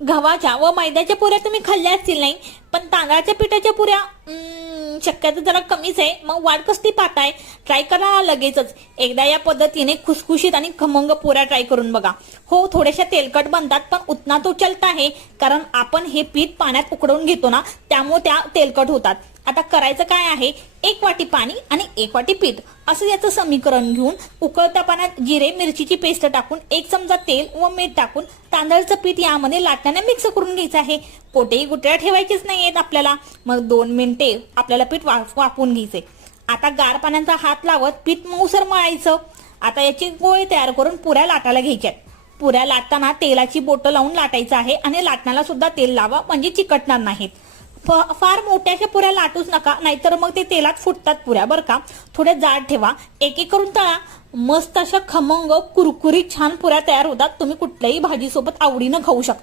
गव्हाच्या व मैद्याच्या पुऱ्या तुम्ही खाल्ल्या असतील नाही, पण तांदळाच्या पिठाच्या पुऱ्या शक्यतो जरा कमीच आहे. मग वाट कसली पाहताय, ट्राय करा लगेचच. एकदा या पद्धतीने खुसखुशीत आणि खमंग पुऱ्या ट्राय करून बघा. हो, थोड्याशा तेलकट बनतात, पण उतना तो चलता आहे, कारण आपण हे पीठ पाण्यात उकडवून घेतो ना, त्यामुळे त्या तेलकट होतात. आता करायचं काय आहे, 1 वाटी पाणी आणि 1 वाटी पीठ असं याचं समीकरण घेऊन उकळत्या पाण्यात जिरे मिरचीची पेस्ट टाकून 1 चमचा तेल व मीठ टाकून तांदळाचं पीठ यामध्ये लाटण्याने मिक्स करून घ्यायचं आहे. कोठेही गुटळ्या ठेवायचीच नाहीयेत आपल्याला. मग 2 मिनिटे आपल्याला पीठ वाफवून घ्यायचे. आता गार पाण्याचा हात लावत पीठ मऊसर मळायचं. आता याची गोळे तयार करून पुऱ्या लाटायला घ्यायच्यात. पुऱ्या लाटताना तेलाची बोटं लावून लाटायचं आहे आणि लाटण्याला सुद्धा तेल लावा, म्हणजे चिकटणार नाहीत. फार मोठ्याशा पुऱ्या लाटूच नका, नाहीतर मग ते तेलात फुटतात पुऱ्या बरं का. थोड्या जाड ठेवा, एक एक करून तळा. मस्त अशा खमंग कुरकुरीत छान पुऱ्या तयार होतात. तुम्ही कुठल्याही भाजीसोबत आवडीनं खाऊ शकता.